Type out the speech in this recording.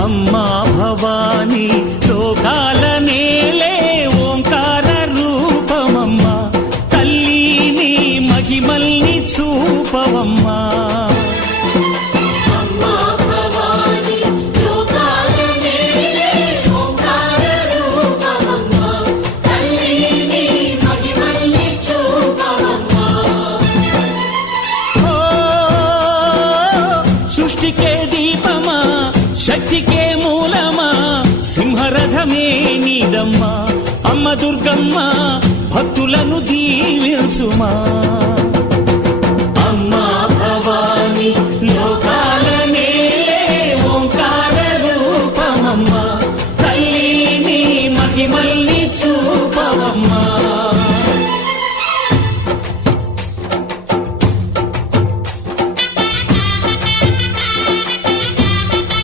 అమ్మా భవానీ లోకాల నేలే ఓంకార రూపమమ్మా తల్లి నీ మహిమల్ని చూపవమ్మా సృష్టికే దీపమా శక్తికే మూలమా సింహరథమే నీదమ్మా అమ్మ దుర్గమ్మ భక్తులను దీవించుమా